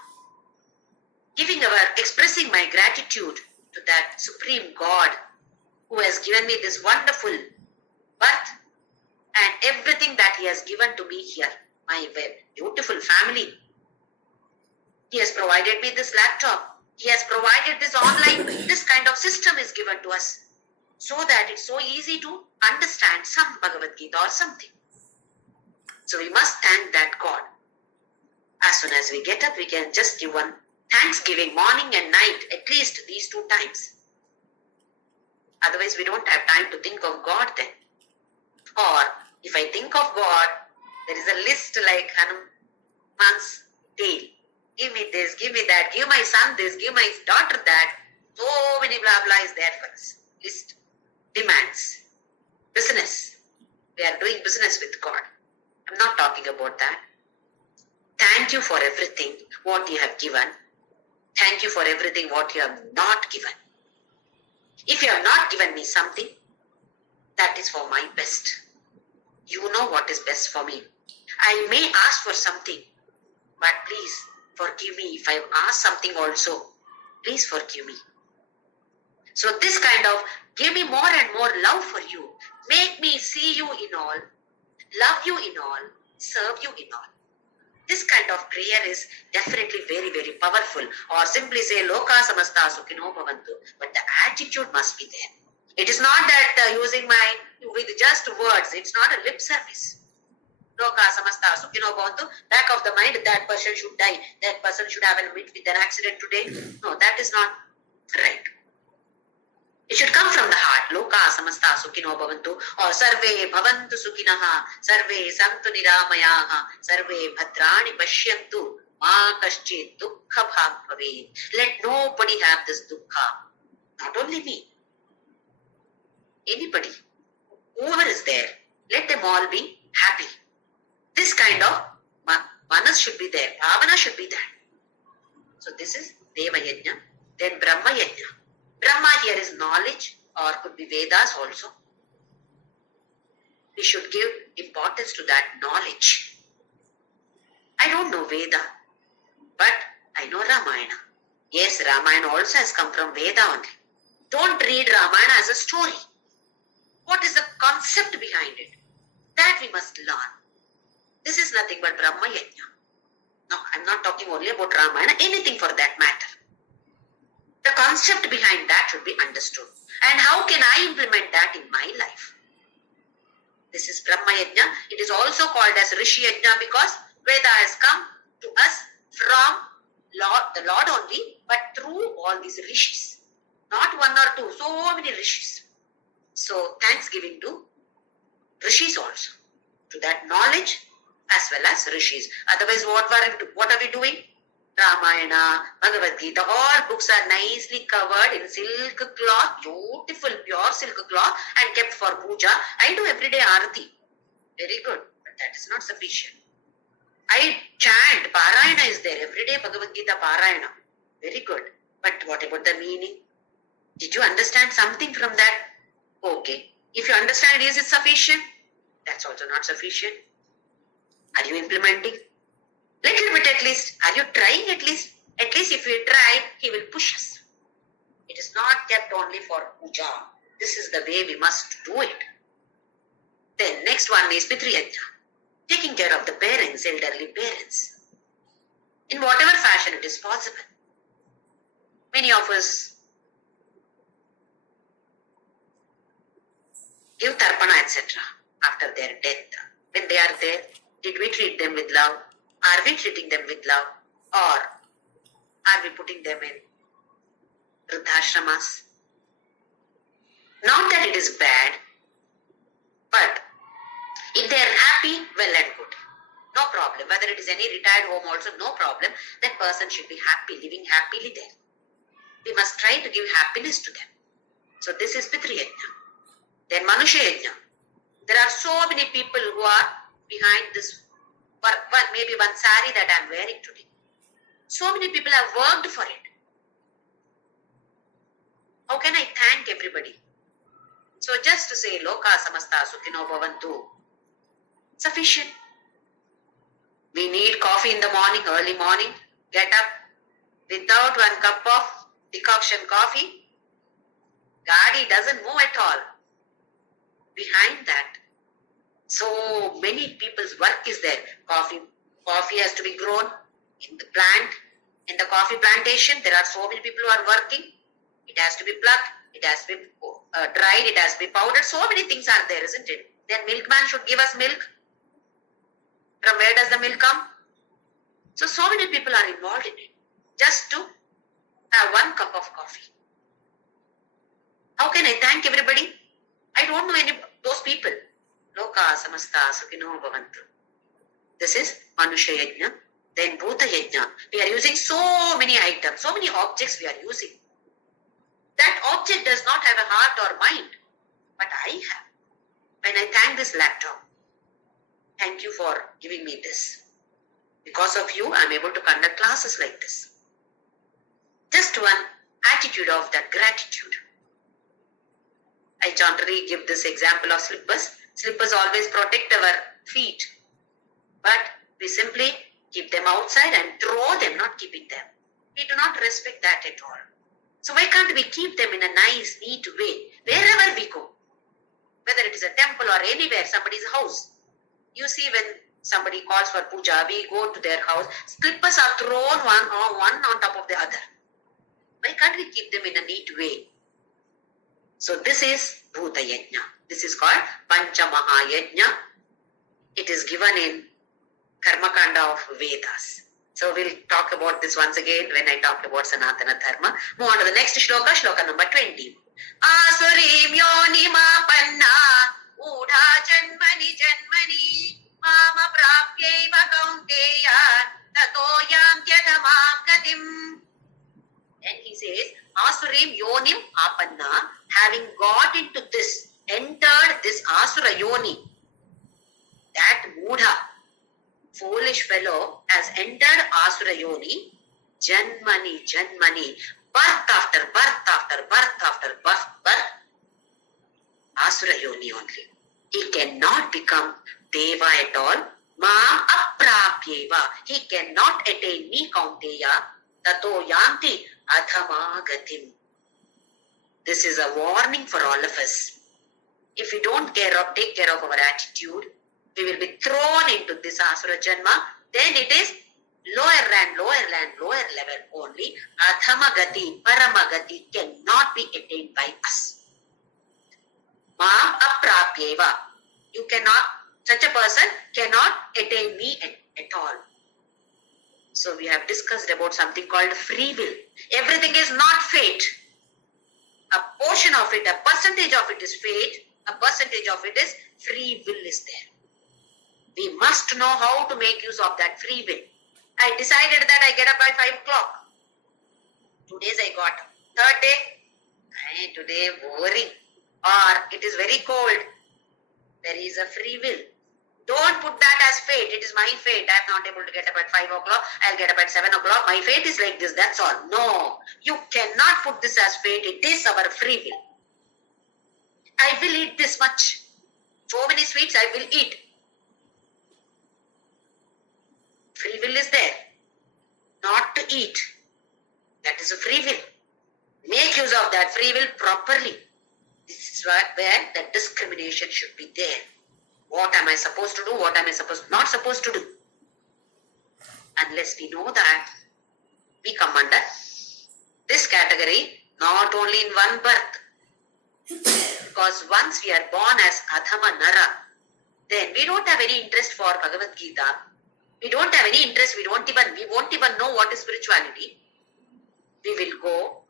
Giving expressing my gratitude to that Supreme God who has given me this wonderful birth and everything that he has given to me here. My beautiful family. He has provided me this laptop. He has provided this online, this kind of system is given to us so that it's so easy to understand some Bhagavadgita or something. So we must thank that God. As soon as we get up, we can just give one thanksgiving morning and night, at least these 2 times. Otherwise, we don't have time to think of God then. Or if I think of God, there is a list like Hanuman's tale. Give me this, give me that, give my son this, give my daughter that. So many blah blah is there for us. List, demands, business. We are doing business with God. I'm not talking about that. Thank you for everything what you have given. Thank you for everything what you have not given. If you have not given me something, that is for my best. You know what is best for me. I may ask for something, but please forgive me if I have asked something also. Please forgive me. So this kind of give me more and more love for you. Make me see you in all, love you in all, serve you in all. This kind of prayer is definitely very, very powerful. Or simply say, Loka samasta sukhino bhavantu. But the attitude must be there. It is not that using with just words. It's not a lip service. Loka samasta sukhino bhavantu. Back of the mind, that person should die. That person should have a meet with an accident today. No, that is not right. It should come from the heart. Loka samasta sukhino bhavantu. Or sarve bhavantu sukhinaha. Sarve santu niramayaha. Sarve bhadrani pashyantu. Ma kaschit dukkha bhag bhavet. Let nobody have this dukkha. Not only me. Anybody. Whoever is there. Let them all be happy. This kind of manas should be there. Bhavana should be there. So this is Deva Yajna. Then Brahma Yajna. Brahma here is knowledge or could be Vedas also. We should give importance to that knowledge. I don't know Veda, but I know Ramayana. Yes, Ramayana also has come from Veda only. Don't read Ramayana as a story. What is the concept behind it? That we must learn. This is nothing but Brahma Yajna. No, I'm not talking only about Ramayana, anything for that matter. The concept behind that should be understood. And how can I implement that in my life? This is Brahma Yajna. It is also called as Rishi Yajna because Veda has come to us from Lord, the Lord only, but through all these rishis. Not one or two, so many rishis. So thanksgiving to rishis also, to that knowledge as well as rishis. Otherwise, what are we doing? Ramayana, Bhagavadgita, all books are nicely covered in silk cloth, beautiful pure silk cloth, and kept for puja. I do everyday arati. Very good, but that is not sufficient. I chant, Parayana is there, everyday Bhagavad Gita Parayana. Very good. But what about the meaning? Did you understand something from that? Okay. If you understand, is it sufficient? That's also not sufficient. Are you implementing? Little bit at least. Are you trying at least? At least if we try, he will push us. It is not kept only for puja. This is the way we must do it. Then next one is Pitriyajna. Taking care of the parents, elderly parents. In whatever fashion it is possible. Many of us give tarpana, etc. after their death. When they are there, did we treat them with love? Are we treating them with love? Or are we putting them in vruddhashramas? Not that it is bad, but if they are happy, well and good. No problem. Whether it is any retired home also, no problem. That person should be happy, living happily there. We must try to give happiness to them. So this is Pitriyajna. Then Manusha Yajna. There are so many people who are behind this, maybe one sari that I am wearing today. So many people have worked for it. How can I thank everybody? So just to say, Loka samasta sukhino bhavantu, sufficient. We need coffee in the morning, early morning. Get up without 1 cup of decoction coffee. Gadi doesn't move at all. Behind that, so many people's work is there. Coffee has to be grown in the plant, in the coffee plantation. There are so many people who are working. It has to be plucked. It has to be dried. It has to be powdered. So many things are there, isn't it? Then milkman should give us milk. From where does the milk come? So many people are involved in it. Just to have 1 cup of coffee. How can I thank everybody? I don't know any those people. Loka samasta sukhino bhavantu. This is Manusha Yajna. Then Bhuta Yajna. We are using so many items, so many objects we are using. That object does not have a heart or mind, but I have. When I thank this laptop, thank you for giving me this. Because of you, I am able to conduct classes like this. Just one attitude of that gratitude. I generally give this example of slippers. Slippers always protect our feet, but we simply keep them outside and throw them, not keeping them. We do not respect that at all. So why can't we keep them in a nice, neat way, wherever we go? Whether it is a temple or anywhere, somebody's house. You see, when somebody calls for puja, we go to their house, slippers are thrown one on top of the other. Why can't we keep them in a neat way? So this is Bhuta Yajna. This is called Pancha Maha Yajna. It is given in Karmakanda of Vedas. So we'll talk about this once again when I talked about Sanatana Dharma. Move on to the next shloka, shloka number 20. Asurim yonima panna udha janmani janmani mama prapyaiva kaunteya tato yamtyadhamam gatim. Then he says, Asurim yonim apanna, having got into this, entered this Asura yoni, that Mudha, foolish fellow, has entered Asura yoni, Janmani, Janmani, birth after birth after birth after birth, Asura yoni only. He cannot become Deva at all. Mam aprapyeva. He cannot attain me, Kaunteya. Tato yanti adhamagatim. This is a warning for all of us. If we don't take care of our attitude, we will be thrown into this Asura Janma. Then it is lower level only. Adhamagati, Paramagati cannot be attained by us. Mam aprapyeva. Such a person cannot attain me at all. So we have discussed about something called free will. Everything is not fate. A portion of it, a percentage of it is fate, a percentage of it is free will is there. We must know how to make use of that free will. I decided that I get up by 5 o'clock. 2 days I got. Third day, today boring. Or it is very cold. There is a free will. Don't put that as fate. It is my fate. I am not able to get up at 5 o'clock. I'll get up at 7 o'clock. My fate is like this. That's all. No. You cannot put this as fate. It is our free will. I will eat this much. So many sweets I will eat. Free will is there. Not to eat. That is a free will. Make use of that free will properly. This is where the discrimination should be there. What am I supposed to do? What am I not supposed to do? Unless we know that, we come under this category not only in one birth. Because once we are born as Adhama Nara, then we don't have any interest for Bhagavadgita. We don't have any interest. We won't even know what is spirituality. We will go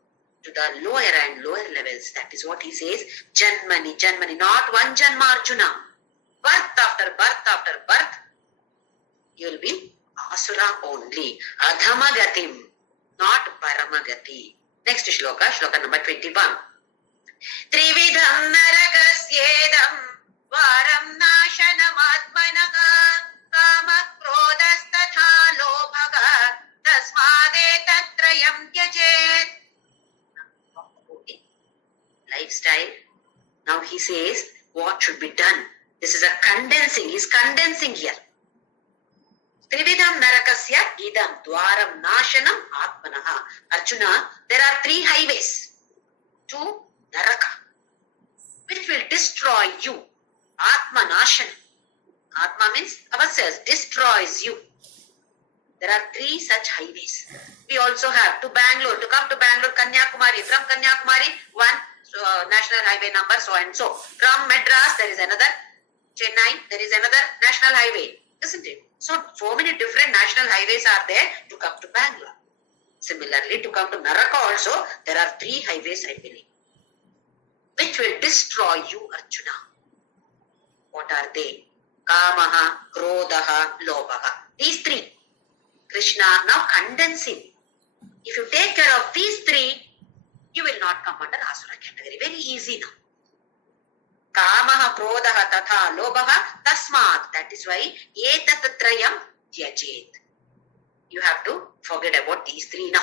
to the lower and lower levels. That is what he says. Janmani, not one Janma Arjuna. Birth after birth after birth, you will be Asura only. Adhamagatim, not Paramagati. Next shloka, shloka number 21. Trividham narakasyedam varam nashanam atmanaga kama krodastatha lobhaga tasmade tatrayam tyajet. Lifestyle. Now he says what should be done. This is a condensing. He is condensing here. Trividham narakasya idam dwaram nashanam atmanaha. Arjuna, there are 3 highways to naraka, which will destroy you. Atma nashanam. Atma means ourselves, destroys you. There are 3 such highways. We also have to Bangalore. To come to Bangalore, Kanyakumari. From Kanyakumari, one national highway number so and so. From Madras, there is another. Chennai, there is another national highway, isn't it? So many different national highways are there to come to Bangalore. Similarly, to come to Naraka also, there are 3 highways, I believe, which will destroy you, Arjuna. What are they? Kamaha, Krodhaha, Lobhaha. These 3. Krishna now condensing. If you take care of these 3, you will not come under Asura category. Very easy now. Kamaha, Krodhaha, Tatha, Lobhaha, Tasmat. That is why Etatatrayam Tyajet. You have to forget about these 3 now.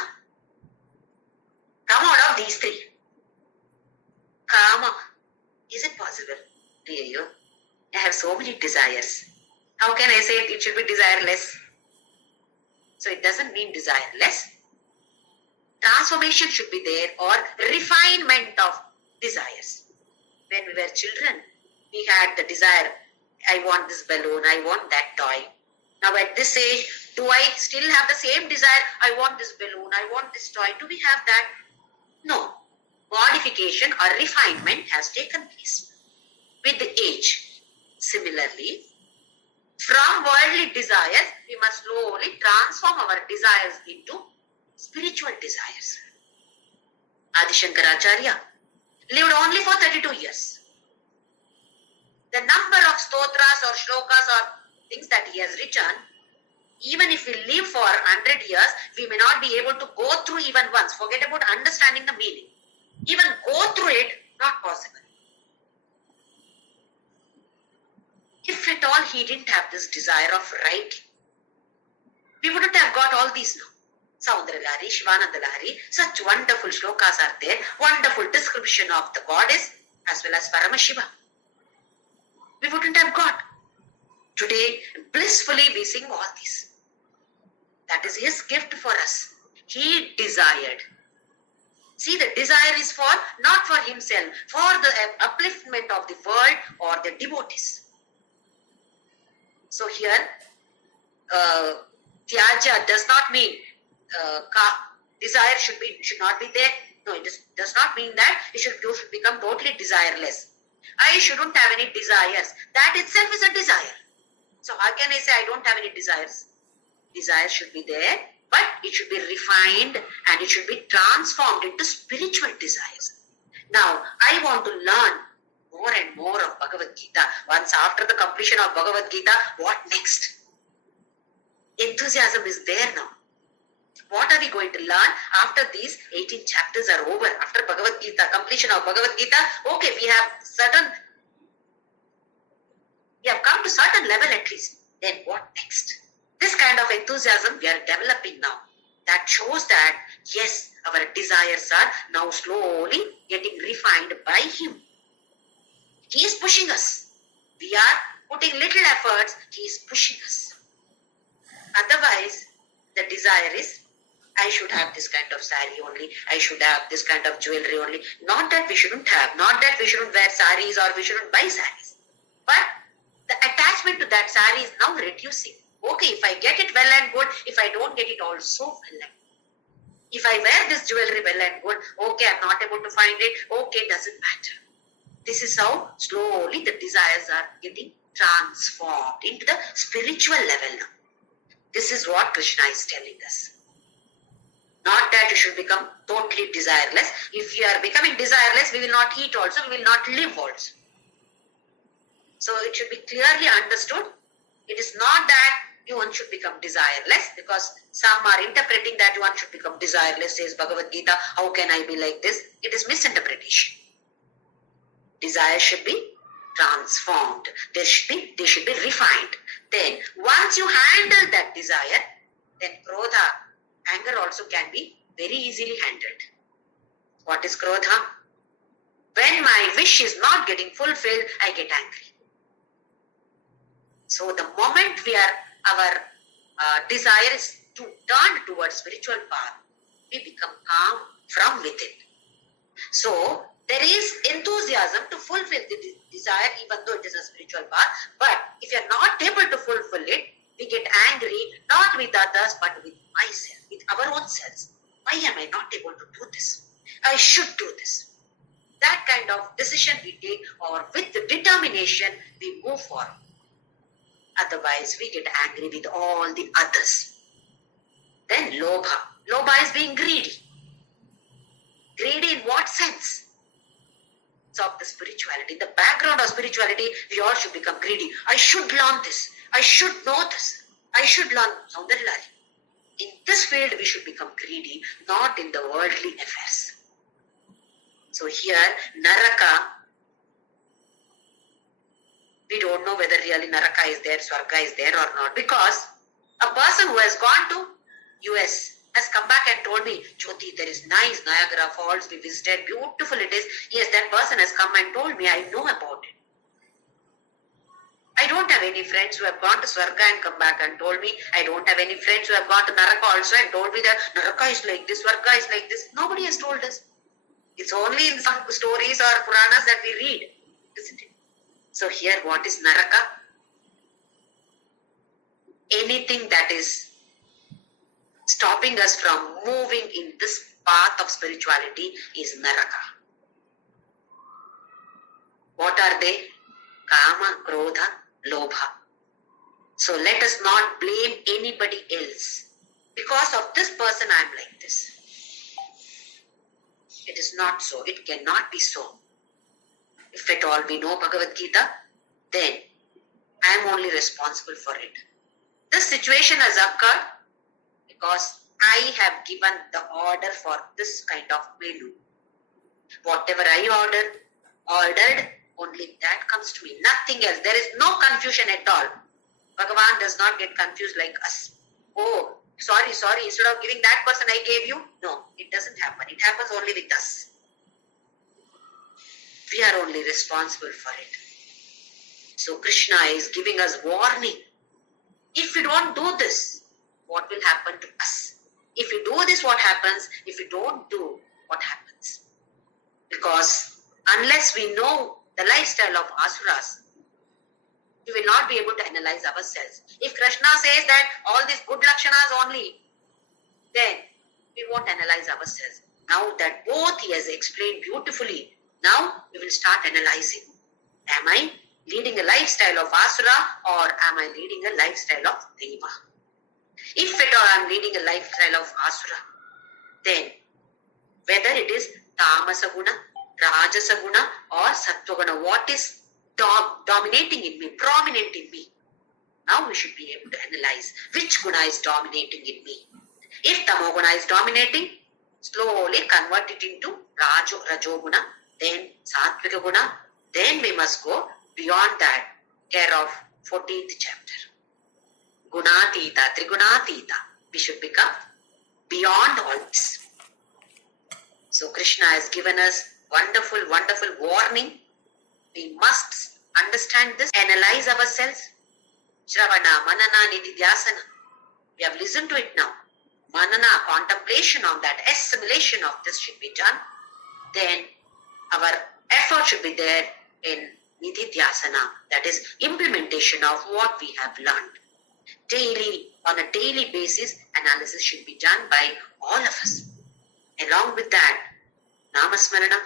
Come out of these 3. Kama. Is it possible? Really? I have so many desires. How can I say it should be desireless? So it doesn't mean desireless. Transformation should be there, or refinement of desires. When we were children, we had the desire, I want this balloon, I want that toy. Now at this age, do I still have the same desire? I want this balloon, I want this toy. Do we have that? No. Modification or refinement has taken place with the age. Similarly, from worldly desires, we must slowly transform our desires into spiritual desires. Adi Shankaracharya lived only for 32 years. The number of stotras or shlokas or things that he has written, even if we live for 100 years, we may not be able to go through even once. Forget about understanding the meaning. Even go through it, not possible. If at all he didn't have this desire of writing, we wouldn't have got all these now. Saundralari, Shivanandalari, such wonderful shlokas are there, wonderful description of the goddess as well as Paramashiva. We wouldn't have got. Today, blissfully we sing all these. That is his gift for us. He desired. See, the desire is for, not for himself, for the upliftment of the world or the devotees. So here, Tyaja does not mean desire should not be there. No, it does not mean that you should become totally desireless. I shouldn't have any desires. That itself is a desire. So how can I say I don't have any desires? Desire should be there, But it should be refined and it should be transformed into spiritual desires. Now, I want to learn more and more of Bhagavad Gita. Once after the completion of Bhagavad Gita, what next? Enthusiasm is there now. What are we going to learn after these 18 chapters are over? After Bhagavad Gita, completion of Bhagavad Gita, okay, we have come to certain level at least. Then what next? This kind of enthusiasm we are developing now. That shows that, yes, our desires are now slowly getting refined by Him. He is pushing us. We are putting little efforts. He is pushing us. Otherwise, the desire is, I should have this kind of saree only. I should have this kind of jewelry only. Not that we shouldn't have. Not that we shouldn't wear sarees or we shouldn't buy sarees. But the attachment to that saree is now reducing. Okay, if I get it well and good, if I don't get it also well and good. If I wear this jewelry well and good, okay, I'm not able to find it, okay, doesn't matter. This is how slowly the desires are getting transformed into the spiritual level now. This is what Krishna is telling us. Not that you should become totally desireless. If you are becoming desireless, we will not eat also, we will not live also. So it should be clearly understood. It is not that one should become desireless, because some are interpreting that one should become desireless, says Bhagavad Gita. How can I be like this? It is misinterpretation. Desire should be transformed. They should be refined. Then once you handle that desire, then krodha, anger also can be very easily handled. What is krodha? When my wish is not getting fulfilled, I get angry. So the moment our desire is to turn towards spiritual path, we become calm from within. So there is enthusiasm to fulfill the desire, even though it is a spiritual path. But if you are not able to fulfill it, we get angry, not with others, but with myself, with our own selves. Why am I not able to do this? I should do this. That kind of decision we take, or with the determination, we move forward. Otherwise, we get angry with all the others. Then lobha. Lobha is being greedy. Greedy in what sense? It's of the spirituality. The background of spirituality, we all should become greedy. I should learn this. I should know this. I should learn Saundaryalari. In this field, we should become greedy, not in the worldly affairs. So here, Naraka, we don't know whether really Naraka is there, Swarga is there or not. Because a person who has gone to US has come back and told me, Jyoti, there is nice Niagara Falls, we visited, beautiful it is. Yes, that person has come and told me, I know about it. I don't have any friends who have gone to Swarga and come back and told me. I don't have any friends who have gone to Naraka also and told me that Naraka is like this, Swarga is like this. Nobody has told us. It's only in some stories or Puranas that we read, isn't it? So here, what is Naraka? Anything that is stopping us from moving in this path of spirituality is Naraka. What are they? Kama, Krodha, Lobha. So let us not blame anybody else. Because of this person, I am like this. It is not so. It cannot be so. If at all we know Bhagavad Gita, then I am only responsible for it. This situation has occurred because I have given the order for this kind of menu. Whatever I ordered, only that comes to me. Nothing else. There is no confusion at all. Bhagavan does not get confused like us. Oh, sorry, instead of giving that person I gave you. No, it doesn't happen. It happens only with us. We are only responsible for it. So Krishna is giving us warning. If we don't do this, what will happen to us? If we do this, what happens? If we don't do, what happens? Because unless we know the lifestyle of asuras, we will not be able to analyze ourselves. If Krishna says that all these good lakshanas only, then we won't analyze ourselves. Now that both he has explained beautifully, now we will start analyzing. Am I leading a lifestyle of asura or am I leading a lifestyle of deva? If at all I am leading a lifestyle of asura, then whether it is tamasa guna, rajasa guna or sattva guna, what is dominating in me, prominent in me? Now we should be able to analyze which guna is dominating in me. If tamoguna is dominating, slowly convert it into rajoguna, then sattvika guna, then we must go beyond that care of 14th chapter. Gunatita, Trigunatita. We should become beyond all this. So Krishna has given us wonderful, wonderful warning. We must understand this, analyze ourselves. Shravana, Manana, Nididhyasana. We have listened to it now. Manana, contemplation on that, assimilation of this should be done. Then our effort should be there in Nididhyasana, that is implementation of what we have learned. Daily, on a daily basis, analysis should be done by all of us. Along with that, Namasmarana,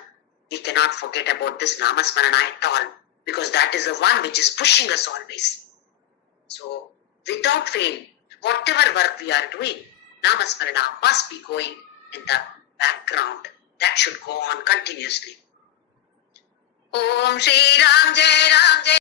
we cannot forget about this Namasmarana at all, because that is the one which is pushing us always. So, without fail, whatever work we are doing, Namasmarana must be going in the background. That should go on continuously. Om Shri Ram Jai Ram.